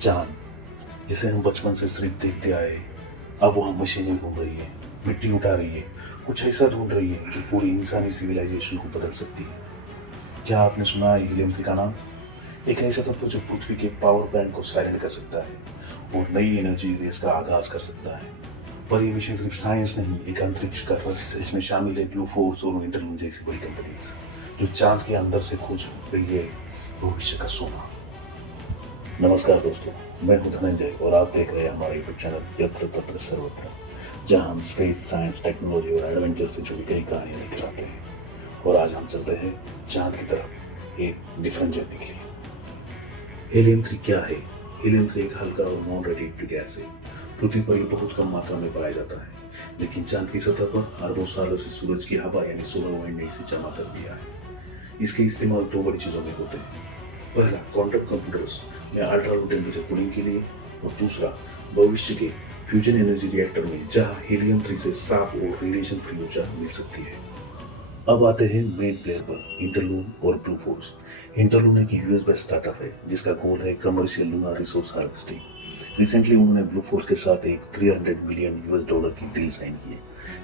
चांद, जिसे हम बचपन से सिर्फ देखते आए, अब वहाँ मशीनें घूम रही है, मिट्टी उठा रही है, कुछ ऐसा ढूंढ रही है जो पूरी इंसानी सिविलाइजेशन को बदल सकती है। क्या आपने सुना है हीलियम 3 का नाम? एक ऐसा तत्व जो पृथ्वी के पावर प्लांट को साइलेंट कर सकता है और नई एनर्जी रेस का आगाज कर सकता है। पर ये विषय सिर्फ साइंस नहीं, एक अंतरिक्ष का रहस्य। इसमें शामिल है ब्लू फोर्स और इंटरलून जैसी बड़ी कंपनीज जो चांद के अंदर से खोज रही है भविष्य का सोना। नमस्कार दोस्तों, मैं हूं धनंजय और आप देख रहे हैं हमारे यूट्यूब चैनल यत्र तत्र सर्वत्र, जहां हम स्पेस, साइंस, टेक्नोलॉजी और एडवेंचर से जुड़ी कई कहानियां लेकर आते हैं। और आज हम चलते हैं चांद की तरफ, एक डिफरेंट जर्नी के लिए। हीलियम 3 क्या है? हीलियम 3 एक हल्का और नॉन रेडिएटिव गैस है। पृथ्वी पर ये बहुत कम मात्रा में पाया जाता है, लेकिन चांद की सतह पर अरबों सालों से सूरज की हवा यानी सोलर वाइंड ने इसे जमा कर दिया है। इसके इस्तेमाल दो बड़ी चीजों में होते हैं। पहला, क्वांटम कंप्यूटर्स में अल्ट्रा लो टेम्परेचर कूलिंग के लिए, और दूसरा भविष्य के फ्यूजन एनर्जी रिएक्टर में, जहां हीलियम 3 से साफ और रेडिएशन फ्री ऊर्जा मिल सकती है। अब आते हैं मेन प्लेयर पर, इंटरलून और ब्लू फोर्स। इंटरलून एक यूएस बेस्ड स्टार्टअप है जिसका गोल है commercial lunar resource harvesting. Recently उन्होंने ब्लू फोर्स के साथ एक $300 मिलियन की डील साइन की है,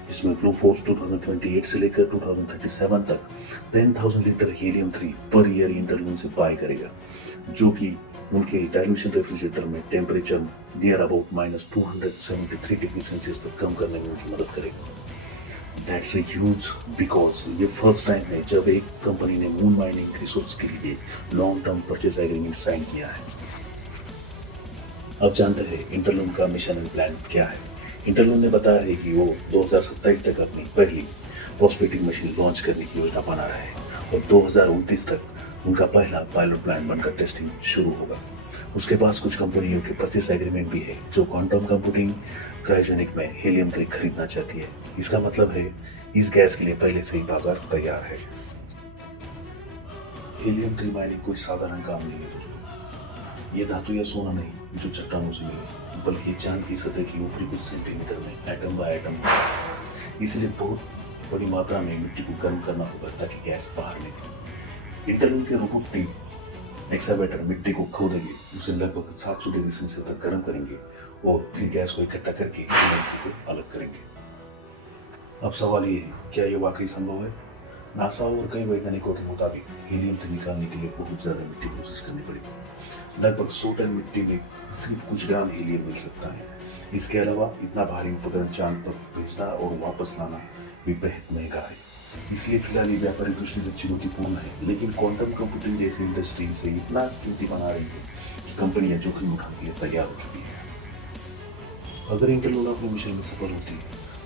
जिसमें ब्लू फोर्स 2028 से लेकर 2037 तक 10,000 लीटर हीलियम 3 पर ईयर इंटरलून से बाय करेगा, जो कि उनके डाइल्यूशन रेफ्रिजरेटर में temperature near about -273 degree Celsius तक कम करने में उनकी मदद करेगा। दैट्स ए ह्यूज, बिकॉज ये फर्स्ट टाइम है जब एक कंपनी ने मून माइनिंग रिसोर्स के लिए long term purchase agreement sign किया है। अब जानते हैं इंटरलून का मिशन एंड प्लान क्या है। इंटरलून ने बताया है कि वो 2027 तक अपनी पहली प्रॉस्पेक्टिंग मशीन लॉन्च करने की योजना बना रहा है और 2029 तक उनका पहला पायलट प्लान बनकर टेस्टिंग शुरू होगा। उसके पास कुछ कंपनियों के परचेस एग्रीमेंट भी है जो क्वांटम कंप्यूटिंग क्रायोजेनिक में हीलियम 3 खरीदना चाहती है। इसका मतलब है इस गैस के लिए पहले से ही बाजार तैयार है। हीलियम 3 माइनिंग कोई साधारण काम नहीं है दोस्तों। ये धातु या सोना नहीं जो चट्टानों से मिले, बल्कि चांद की सतह की ऊपरी कुछ सेंटीमीटर में एटम बाय एटम, इसलिए बहुत बड़ी मात्रा में मिट्टी को गर्म करना होगा ताकि गैस बाहर निकले। इंटरलून के रोबोट टीम एक्सावेटर मिट्टी को खोदेंगे, उसे लगभग 700 डिग्री सेल्सियस तक गर्म करेंगे और फिर गैस को इकट्ठा करके हीलियम को अलग करेंगे। अब सवाल ये है, क्या ये वाकई संभव है? नासा और कई वैज्ञानिकों के मुताबिक हीलियम 3 निकालने के लिए बहुत ज्यादा मिट्टी प्रोसेस करनी पड़ेगी। लगभग 100 टन मिट्टी में सिर्फ कुछ ग्राम हीलियम मिल सकता है। इसके अलावा इतना भारी उपकरण चांद पर भेजना और वापस लाना भी बेहद महंगा है। इसलिए फिलहाल ये व्यापारिक दृष्टि से चुनौतीपूर्ण है, लेकिन क्वांटम कंप्यूटिंग जैसी इंडस्ट्री से इतना कीमती बना रही है कि कंपनियां जोखिम उठाने के लिए तैयार हो चुकी है। अगर इंटरलून अपने मिशन में सफल होती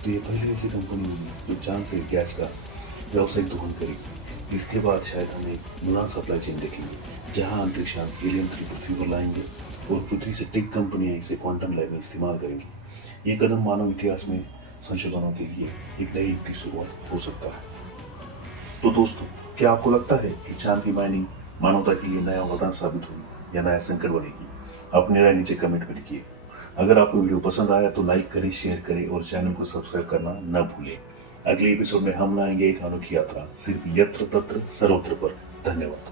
तो ये पहली ऐसी कंपनी होगी जो चांद से गैस का व्यावसायिक दोहन करेगी। इसके बाद शायद हम एक लूनार सप्लाई चेन देखेंगे जहां अंतरिक्ष हीलियम 3 पृथ्वी पर लाएंगे और पृथ्वी से टेक कंपनियां इसे क्वांटम लैब में इस्तेमाल करेंगी। ये कदम मानव इतिहास में संशोधनों के लिए एक नई युग की शुरुआत हो सकता है। तो दोस्तों, क्या आपको लगता है कि चांद की माइनिंग मानवता के लिए नया वरदान साबित होगी या नया संकट बनेगी? अपनी राय नीचे कमेंट में लिखिए। अगर आपको वीडियो पसंद आया तो लाइक करें, शेयर करें और चैनल को सब्सक्राइब करना न भूलें। अगले एपिसोड में हम लाएंगे एक अनोखी यात्रा सिर्फ यत्र तत्र सर्वत्र पर। धन्यवाद।